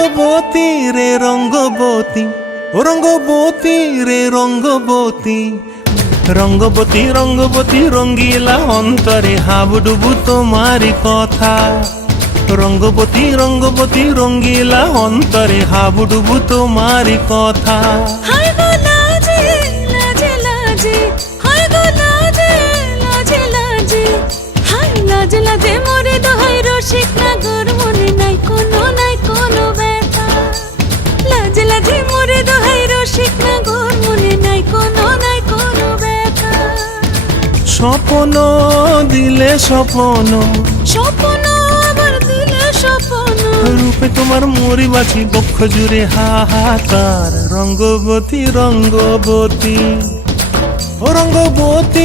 রঙ্গবতী রে রঙ্গবতী, ও রঙ্গবতী রে রঙ্গবতী, রঙ্গবতী রঙ্গবতী রঙ্গিলা অন্তরে হাবুডুবু তোমারি কথা। রঙ্গবতী রঙ্গবতী রঙ্গিলা অন্তরে হাবুডুবু তোমারি কথা। হায় গো লাজে লাজে লাজে, হায় গো লাজে লাজে লাজে, হায় লাজে লাজে মোরে দোহাই রসিক নাগর মনে নাই কোনো ব্যথা। লাজে লাজে মোরে দোহাই রসিক নাগর মনে নাই কোনো ব্যথা। স্বপ্ন দিলে স্বপ্ন, স্বপ্ন আবার দিলে স্বপ্ন, রূপে তোমার মরি বাছি বক্ষ জুড়ে হাহাকার। রঙ্গবতী রঙ্গবতী, ও রঙ্গবতী